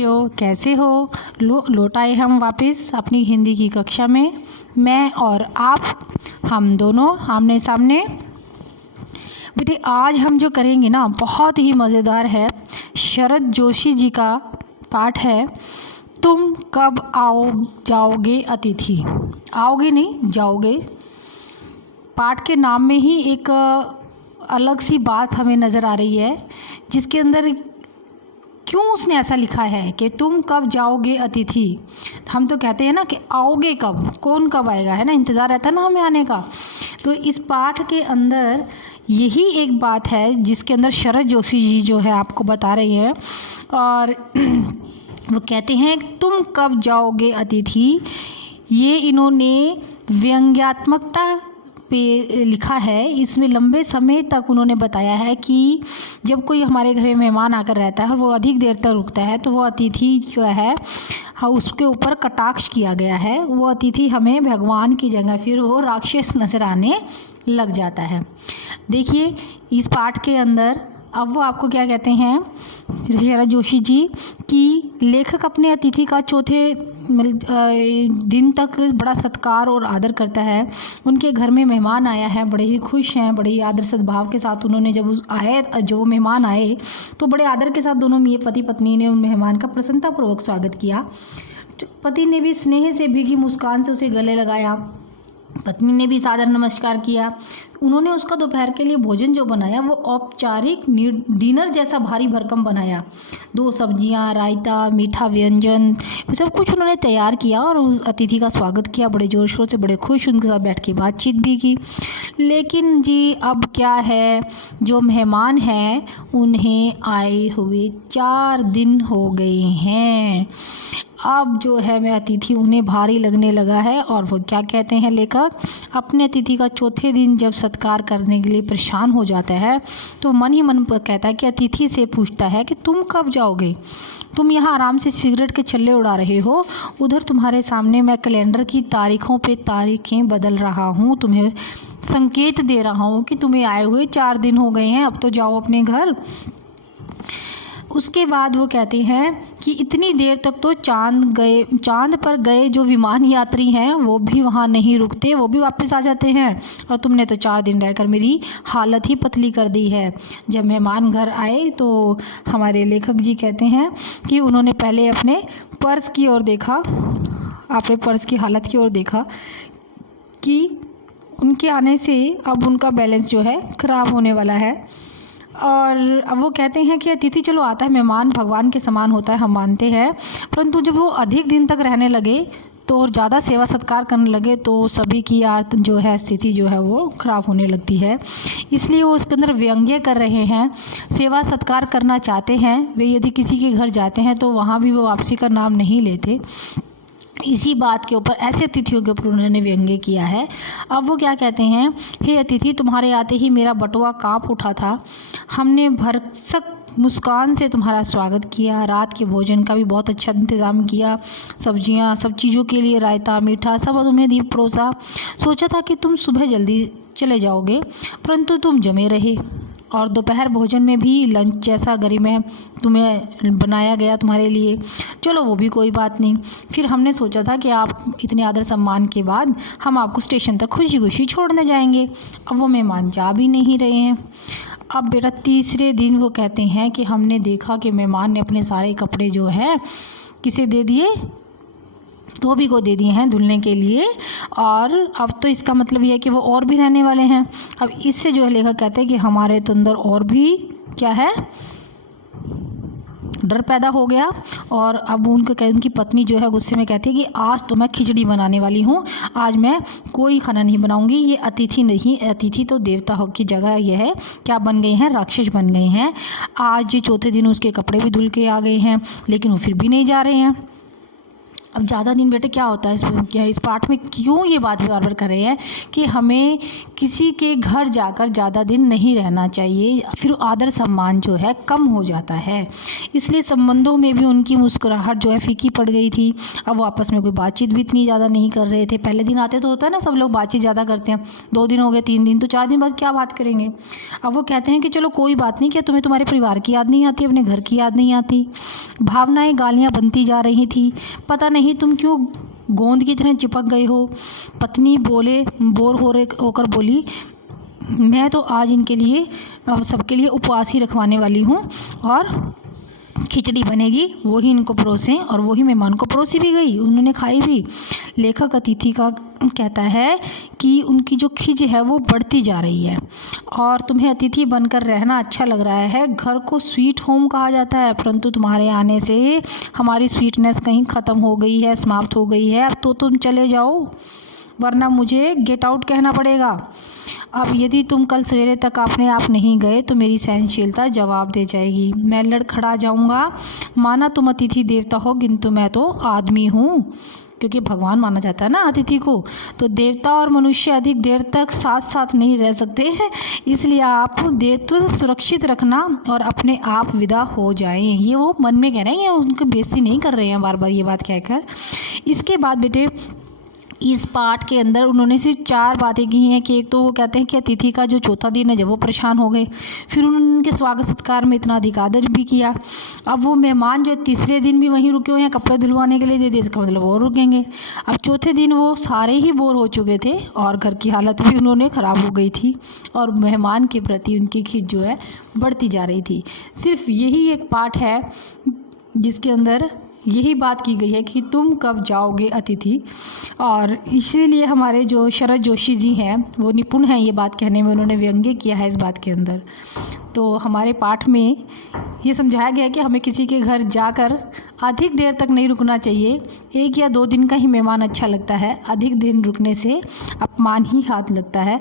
बच्चों, कैसे हो? लौट आए हम वापस अपनी हिंदी की कक्षा में। मैं और आप, हम दोनों आमने सामने। बेटे, आज हम जो करेंगे ना, बहुत ही मज़ेदार है। शरद जोशी जी का पाठ है, तुम कब जाओगे अतिथि। आओगे नहीं, जाओगे। पाठ के नाम में ही एक अलग सी बात हमें नज़र आ रही है, जिसके अंदर क्यों उसने ऐसा लिखा है कि तुम कब जाओगे अतिथि। हम तो कहते हैं ना कि आओगे कब, कौन कब आएगा, है ना, इंतज़ार रहता है ना हमें आने का। तो इस पाठ के अंदर यही एक बात है जिसके अंदर शरद जोशी जी जो है आपको बता रही है। और वो कहते हैं तुम कब जाओगे अतिथि। ये इन्होंने व्यंग्यात्मकता पे लिखा है। इसमें लंबे समय तक उन्होंने बताया है कि जब कोई हमारे घर में मेहमान आकर रहता है और वो अधिक देर तक रुकता है तो वो अतिथि जो है, हाँ, उसके ऊपर कटाक्ष किया गया है। वो अतिथि हमें भगवान की जगह फिर वो राक्षस नजर आने लग जाता है। देखिए इस पाठ के अंदर अब वो आपको क्या कहते हैं शरद जोशी जी कि लेखक अपने अतिथि का चौथे दिन तक बड़ा सत्कार और आदर करता है। उनके घर में मेहमान आया है, बड़े ही खुश हैं, बड़े ही आदर सद्भाव के साथ उन्होंने जब मेहमान आए तो बड़े आदर के साथ दोनों पति पत्नी ने उन मेहमान का प्रसन्नतापूर्वक स्वागत किया। पति ने भी स्नेह से भीगी मुस्कान से उसे गले लगाया, पत्नी ने भी सादर नमस्कार किया। उन्होंने उसका दोपहर के लिए भोजन जो बनाया वो औपचारिक डिनर जैसा भारी भरकम बनाया। 2 सब्जियां, रायता, मीठा व्यंजन, सब कुछ उन्होंने तैयार किया और उस अतिथि का स्वागत किया। बड़े जोर शोर से, बड़े खुश उनके साथ बैठ के बातचीत भी की। लेकिन जी अब क्या है, जो मेहमान हैं उन्हें आए हुए 4 दिन हो गए हैं। अब जो है मैं अतिथि उन्हें भारी लगने लगा है। और वो क्या कहते हैं लेखक, अपने अतिथि का चौथे दिन जब सत्कार करने के लिए परेशान हो जाता है तो मन ही मन कहता है कि अतिथि से पूछता है कि तुम कब जाओगे। तुम यहाँ आराम से सिगरेट के छल्ले उड़ा रहे हो, उधर तुम्हारे सामने मैं कैलेंडर की तारीखों पे तारीखें बदल रहा हूँ, तुम्हें संकेत दे रहा हूँ कि तुम्हें आए हुए 4 दिन हो गए हैं, अब तो जाओ अपने घर। उसके बाद वो कहते हैं कि इतनी देर तक तो चांद पर गए जो विमान यात्री हैं वो भी वहाँ नहीं रुकते, वो भी वापस आ जाते हैं, और तुमने तो 4 दिन रहकर मेरी हालत ही पतली कर दी है। जब मेहमान घर आए तो हमारे लेखक जी कहते हैं कि उन्होंने पहले अपने पर्स की ओर देखा, अपने पर्स की हालत की ओर देखा कि उनके आने से अब उनका बैलेंस जो है ख़राब होने वाला है। और अब वो कहते हैं कि अतिथि चलो आता है, मेहमान भगवान के समान होता है, हम मानते हैं, परंतु जब वो अधिक दिन तक रहने लगे तो और ज़्यादा सेवा सत्कार करने लगे तो सभी की जो है स्थिति जो है वो ख़राब होने लगती है। इसलिए वो उसके अंदर व्यंग्य कर रहे हैं। सेवा सत्कार करना चाहते हैं वे, यदि किसी के घर जाते हैं तो वहाँ भी वो वापसी का नाम नहीं लेते। इसी बात के ऊपर, ऐसे अतिथियों के ऊपर उन्होंने व्यंग्य किया है। अब वो क्या कहते हैं, हे अतिथि, तुम्हारे आते ही मेरा बटुआ कांप उठा था। हमने भरसक मुस्कान से तुम्हारा स्वागत किया, रात के भोजन का भी बहुत अच्छा इंतज़ाम किया, सब्जियां, सब चीज़ों के लिए रायता, मीठा सब तुम्हें दी परोसा। सोचा था कि तुम सुबह जल्दी चले जाओगे, परंतु तुम जमे रहे, और दोपहर भोजन में भी लंच जैसा गरिमा तुम्हें बनाया गया तुम्हारे लिए। चलो वो भी कोई बात नहीं। फिर हमने सोचा था कि आप इतने आदर सम्मान के बाद हम आपको स्टेशन तक खुशी खुशी छोड़ने जाएंगे। अब वो मेहमान जा भी नहीं रहे हैं। अब बेटा तीसरे दिन वो कहते हैं कि हमने देखा कि मेहमान ने अपने सारे कपड़े जो है किसे दे दिए, धोबी को दे दिए हैं धुलने के लिए, और अब तो इसका मतलब ये है कि वो और भी रहने वाले हैं। अब इससे जो है लेखक कहते हैं कि हमारे तो अंदर और भी क्या है, डर पैदा हो गया। और अब उनकी पत्नी जो है गुस्से में कहती है कि आज तो मैं खिचड़ी बनाने वाली हूँ, आज मैं कोई खाना नहीं बनाऊंगी। ये अतिथि नहीं, अतिथि तो देवता की जगह यह है, क्या बन गए हैं, राक्षस बन गए हैं। आज चौथे दिन उसके कपड़े भी धुल के आ गए हैं, लेकिन वो फिर भी नहीं जा रहे हैं। अब ज़्यादा दिन बेटे क्या होता है इस पाठ में क्यों ये बात बार बार कर रहे हैं कि हमें किसी के घर जाकर ज़्यादा दिन नहीं रहना चाहिए, फिर आदर सम्मान जो है कम हो जाता है। इसलिए संबंधों में भी उनकी मुस्कुराहट जो है फीकी पड़ गई थी। अब वो आपस में कोई बातचीत भी इतनी ज़्यादा नहीं कर रहे थे। पहले दिन आते तो होता है ना, सब लोग बातचीत ज़्यादा करते हैं, 2 दिन हो गए, 3 दिन, तो 4 दिन बाद क्या बात करेंगे। अब वो कहते हैं कि चलो कोई बात नहीं, क्या तुम्हें तुम्हारे परिवार की याद नहीं आती, अपने घर की याद नहीं आती। भावनाएं गालियाँ बनती जा रही थी। पता नहीं तुम क्यों गोंद की तरह चिपक गए हो। पत्नी बोर होकर बोली, मैं तो आज इनके लिए सबके लिए उपवास ही रखवाने वाली हूँ और खिचड़ी बनेगी, वही इनको परोसें। और वही मेहमान को परोसी भी गई, उन्होंने खाई भी। लेखक अतिथि का कहता है कि उनकी जो खिज है वो बढ़ती जा रही है और तुम्हें अतिथि बनकर रहना अच्छा लग रहा है। घर को स्वीट होम कहा जाता है, परंतु तुम्हारे आने से हमारी स्वीटनेस कहीं ख़त्म हो गई है, समाप्त हो गई है। अब तो तुम चले जाओ, वरना मुझे गेट आउट कहना पड़ेगा। अब यदि तुम कल सवेरे तक अपने आप नहीं गए तो मेरी सहनशीलता जवाब दे जाएगी। मैं लड़खड़ा जाऊंगा। माना तुम अतिथि देवता हो, किंतु मैं तो आदमी हूँ, क्योंकि भगवान माना जाता है ना अतिथि को। तो देवता और मनुष्य अधिक देर तक साथ साथ नहीं रह सकते हैं, इसलिए आप देवत्व सुरक्षित रखना और अपने आप विदा हो जाएं। ये वो मन में कह रहे हैं, उनको बेइज्जती नहीं कर रहे हैं बार बार ये बात कहकर। इसके बाद बेटे इस पाठ के अंदर उन्होंने सिर्फ 4 बातें की हैं कि एक तो वो कहते हैं कि अतिथि का जो चौथा दिन है जब वो परेशान हो गए, फिर उन्होंने उनके स्वागत सत्कार में इतना अधिक आदर भी किया। अब वो मेहमान जो तीसरे दिन भी वहीं रुके हुए हैं, कपड़े धुलवाने के लिए दे दिए, इसका मतलब वो रुकेंगे। अब चौथे दिन वो सारे ही बोर हो चुके थे और घर की हालत भी उन्होंने ख़राब हो गई थी और मेहमान के प्रति उनकी खिंच जो है बढ़ती जा रही थी। सिर्फ यही एक पाठ है जिसके अंदर यही बात की गई है कि तुम कब जाओगे अतिथि। और इसीलिए हमारे जो शरद जोशी जी हैं वो निपुण हैं ये बात कहने में, उन्होंने व्यंग्य किया है इस बात के अंदर। तो हमारे पाठ में ये समझाया गया है कि हमें किसी के घर जाकर अधिक देर तक नहीं रुकना चाहिए। 1 या 2 दिन का ही मेहमान अच्छा लगता है, अधिक दिन रुकने से अपमान ही हाथ लगता है।